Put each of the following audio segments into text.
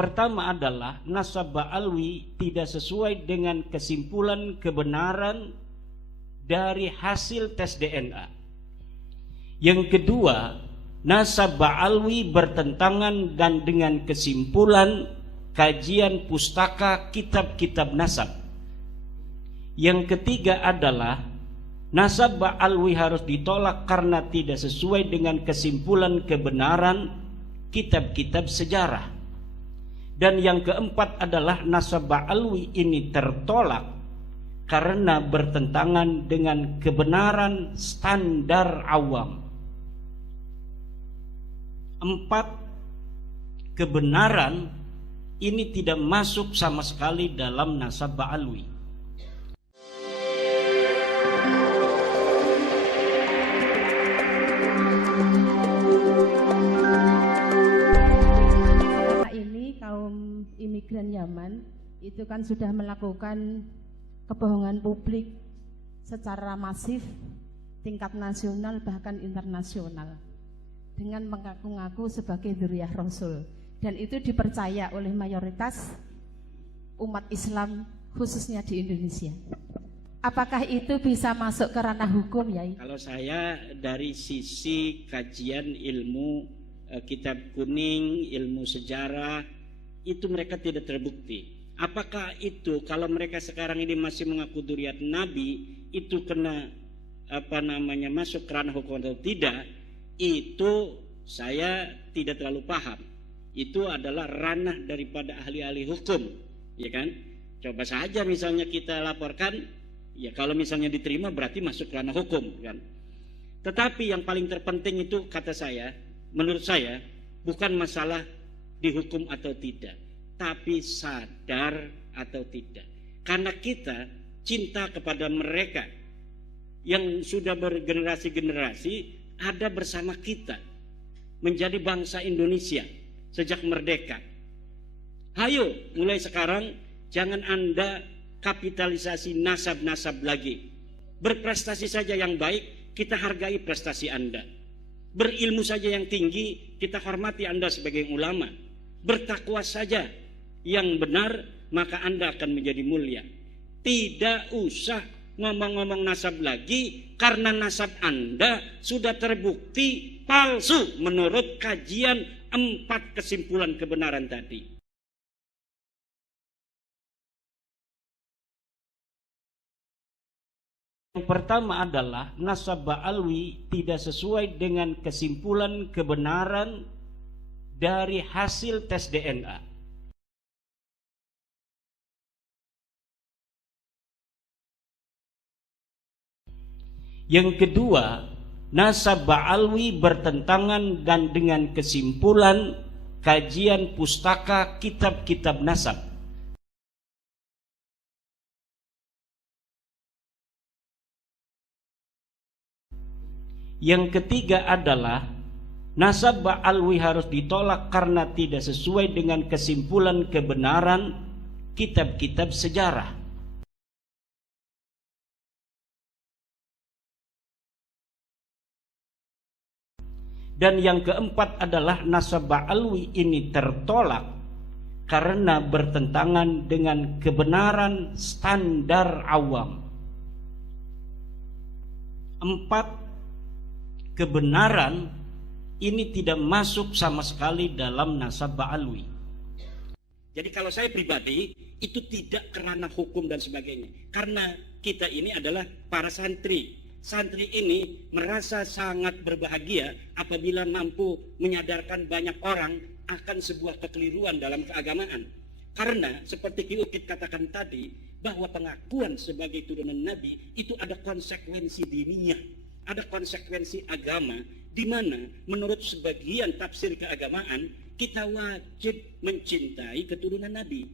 pertama adalah nasab ba'alwi tidak sesuai dengan kesimpulan kebenaran dari hasil tes DNA. Yang kedua, nasab ba'alwi bertentangan dan dengan kesimpulan kajian pustaka kitab-kitab nasab. Yang ketiga adalah nasab ba'alwi harus ditolak karena tidak sesuai dengan kesimpulan kebenaran kitab-kitab sejarah. Dan yang keempat adalah nasab ba'alwi ini tertolak karena bertentangan dengan kebenaran standar awam. 4 kebenaran ini tidak masuk sama sekali dalam nasab ba'alwi. Kaum imigran Yaman itu kan sudah melakukan kebohongan publik secara masif tingkat nasional bahkan internasional dengan mengaku-ngaku sebagai dzurriyyah Rasul, dan itu dipercaya oleh mayoritas umat Islam khususnya di Indonesia. Apakah itu bisa masuk ke ranah hukum, Yai? Kalau saya dari sisi kajian ilmu kitab kuning, ilmu sejarah, itu mereka tidak terbukti. Apakah itu kalau mereka sekarang ini masih mengaku dzurriyyat Nabi itu kena masuk ke ranah hukum atau tidak? Itu saya tidak terlalu paham. Itu adalah ranah daripada ahli-ahli hukum, ya kan? Coba saja misalnya kita laporkan, ya kalau misalnya diterima berarti masuk ke ranah hukum, kan? Tetapi yang paling terpenting itu kata saya, menurut saya bukan masalah dihukum atau tidak, tapi sadar atau tidak. Karena kita cinta kepada mereka yang sudah bergenerasi-generasi ada bersama kita menjadi bangsa Indonesia sejak merdeka. Hayo mulai sekarang jangan Anda kapitalisasi nasab-nasab lagi. Berprestasi saja yang baik, kita hargai prestasi Anda. Berilmu saja yang tinggi, kita hormati Anda sebagai ulama. Bertakwa saja yang benar, maka Anda akan menjadi mulia. Tidak usah ngomong-ngomong nasab lagi, karena nasab Anda sudah terbukti palsu menurut kajian 4 kesimpulan kebenaran tadi. Yang pertama adalah nasab ba'alwi tidak sesuai dengan kesimpulan kebenaran dari hasil tes DNA. Yang kedua, nasab ba'alwi bertentangan dan dengan kesimpulan kajian pustaka kitab-kitab nasab. Yang ketiga adalah nasab ba'alwi harus ditolak karena tidak sesuai dengan kesimpulan kebenaran kitab-kitab sejarah. Dan yang keempat adalah nasab ba'alwi ini tertolak karena bertentangan dengan kebenaran standar awam. 4 kebenaran ini tidak masuk sama sekali dalam nasab ba'alwi. Jadi kalau saya pribadi itu tidak kerana hukum dan sebagainya, karena kita ini adalah para santri. Santri ini merasa sangat berbahagia apabila mampu menyadarkan banyak orang akan sebuah kekeliruan dalam keagamaan. Karena seperti Ki Ukit katakan tadi, bahwa pengakuan sebagai turunan Nabi itu ada konsekuensi diniyah, ada konsekuensi agama, di mana menurut sebagian tafsir keagamaan kita wajib mencintai keturunan Nabi.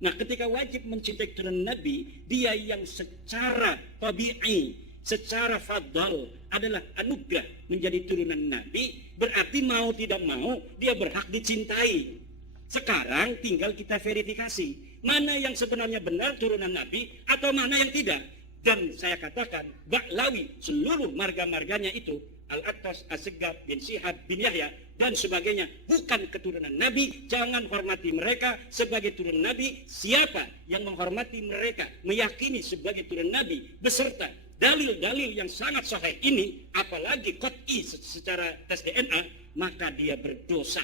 Nah, ketika wajib mencintai keturunan Nabi, dia yang secara tabi'i, secara fadl adalah anugerah menjadi turunan Nabi, berarti mau tidak mau dia berhak dicintai. Sekarang tinggal kita verifikasi mana yang sebenarnya benar turunan Nabi atau mana yang tidak. Dan saya katakan Ba'lawi seluruh marga-marganya itu Al-Attas, As-Segaf bin Syihab bin Yahya dan sebagainya. Bukan keturunan Nabi, jangan hormati mereka sebagai turunan Nabi. Siapa yang menghormati mereka, meyakini sebagai turunan Nabi, beserta dalil-dalil yang sangat sahih ini, apalagi qat'i secara tes DNA, maka dia berdosa.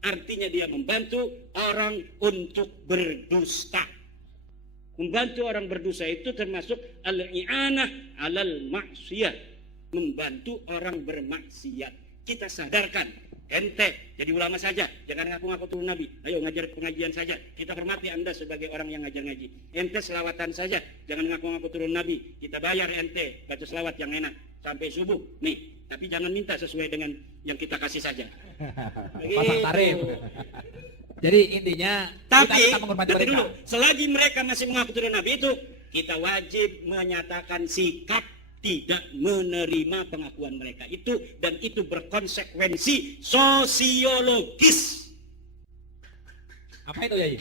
Artinya dia membantu orang untuk berdusta. Membantu orang berdosa itu termasuk al-i'anah alal maksiyah, membantu orang bermaksiat. Kita sadarkan, ente jadi ulama saja, jangan ngaku-ngaku turun Nabi. Ayo ngajar pengajian saja, kita hormati Anda sebagai orang yang ngajar ngaji. Ente selawatan saja, jangan ngaku-ngaku turun Nabi. Kita bayar ente baca selawat yang enak sampai subuh nih, tapi jangan minta sesuai dengan yang kita kasih saja. Pasang tarif. Jadi intinya tapi kita menghormati mereka. Dulu, selagi mereka masih mengaku turun Nabi itu, kita wajib menyatakan sikap tidak menerima pengakuan mereka itu, dan itu berkonsekuensi sosiologis. Apa itu Yai?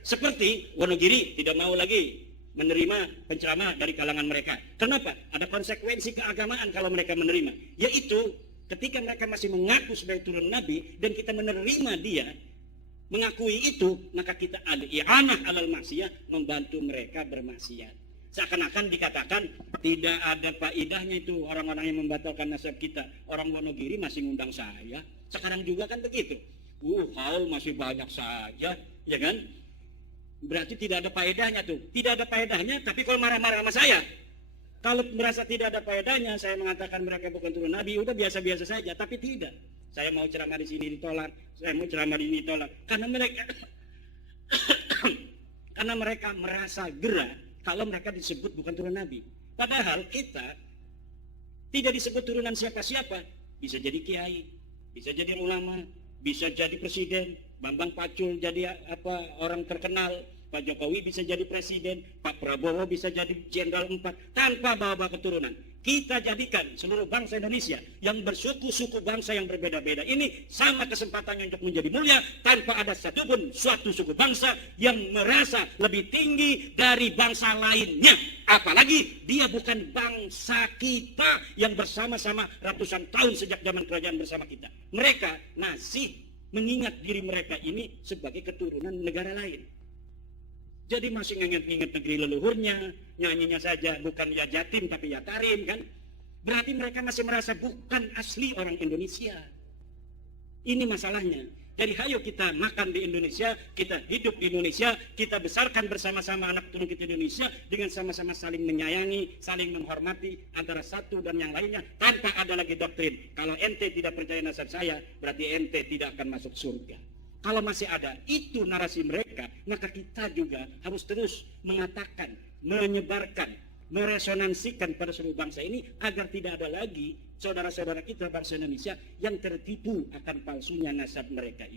Seperti Wonogiri tidak mau lagi menerima penceramah dari kalangan mereka. Kenapa? Ada konsekuensi keagamaan kalau mereka menerima, yaitu ketika mereka masih mengaku sebagai turun Nabi dan kita menerima dia mengakui itu, maka kita al-i'anah alal maksiyah, membantu mereka bermaksiat. Seakan-akan dikatakan tidak ada faedahnya itu orang-orang yang membatalkan nasab kita. Orang Wonogiri masih ngundang saya, sekarang juga kan begitu. Haul masih banyak saja, ya kan? Berarti tidak ada faedahnya tuh. Tidak ada faedahnya, tapi kalau marah-marah sama saya, kalau merasa tidak ada faedahnya, saya mengatakan mereka bukan turun Nabi, udah biasa-biasa saja. Tapi tidak. Saya mau ceramah di sini ditolak, saya mau ceramah di sini ditolak. Karena mereka karena mereka merasa gerah kalau mereka disebut bukan turunan Nabi. Padahal kita tidak disebut turunan siapa-siapa. Bisa jadi kiai, bisa jadi ulama, bisa jadi presiden. Bambang Pacul jadi orang terkenal. Pak Jokowi bisa jadi presiden, Pak Prabowo bisa jadi jenderal 4 tanpa bawa keturunan. Kita jadikan seluruh bangsa Indonesia yang bersuku-suku bangsa yang berbeda-beda ini sama kesempatannya untuk menjadi mulia, tanpa ada satupun suatu suku bangsa yang merasa lebih tinggi dari bangsa lainnya. Apalagi dia bukan bangsa kita yang bersama-sama ratusan tahun sejak zaman kerajaan bersama kita. Mereka masih mengingat diri mereka ini sebagai keturunan negara lain. Jadi masih nginget-nginget negeri leluhurnya, nyanyinya saja bukan ya Jatim tapi ya Tarim kan. Berarti mereka masih merasa bukan asli orang Indonesia. Ini masalahnya. Jadi ayo kita makan di Indonesia, kita hidup di Indonesia, kita besarkan bersama-sama anak turun kita Indonesia dengan sama-sama saling menyayangi, saling menghormati antara satu dan yang lainnya tanpa ada lagi doktrin. Kalau ente tidak percaya nasab saya, berarti ente tidak akan masuk surga. Kalau masih ada itu narasi mereka, maka kita juga harus terus mengatakan, menyebarkan, meresonansikan pada seluruh bangsa ini agar tidak ada lagi saudara-saudara kita bangsa Indonesia yang tertipu akan palsunya nasab mereka itu.